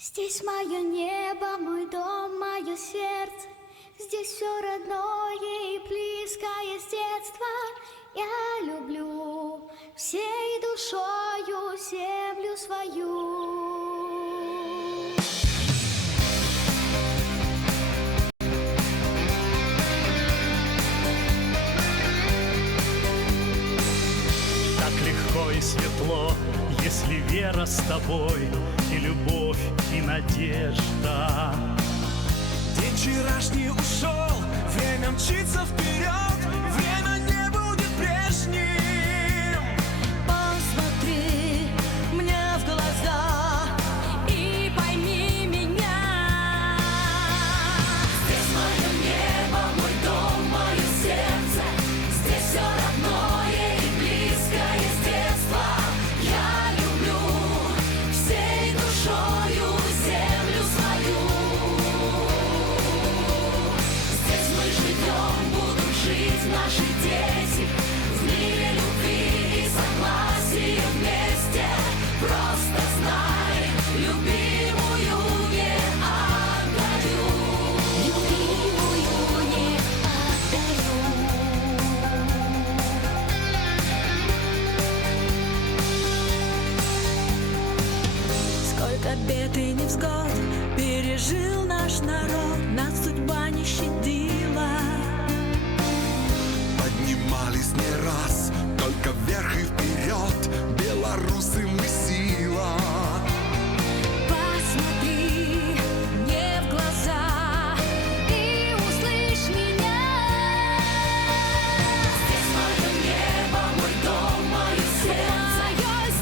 Здесь мое небо, мой дом, мое сердце. Здесь все родное и близкое с детства. Я люблю всей душою землю свою. Так легко и светло, если вера с тобой, и любовь, и надежда. День вчерашний ушел, время мчится вперед, время не будет прежним. Посмотри мне в глаза и пойми меня. Здесь мое небо, мой дом, мое сердце. Здесь все родное и близкое с детства. Я люблю всей душою землю свою. Здесь мы живем, будут жить наши дети в мире любви и согласия вместе. Просто знай, любимую не отдаю. Любимую не отдаю. Сколько бед и невзгод пережил наш народ, нас судьба не щадила. Поднимались не раз, только вверх и вперед, белорусы мы сила. Посмотри мне в глаза и услышь меня. Здесь мое небо, мой дом, мое сердце.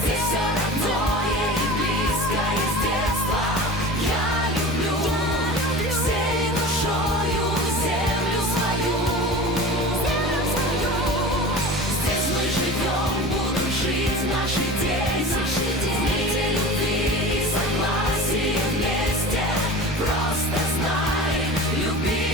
Здесь все родное и близкое с детства. Я люблю всей душою землю свою. Здесь мы живем, будут жить наши дети в мире любви и согласия вместе. Просто знай, люби.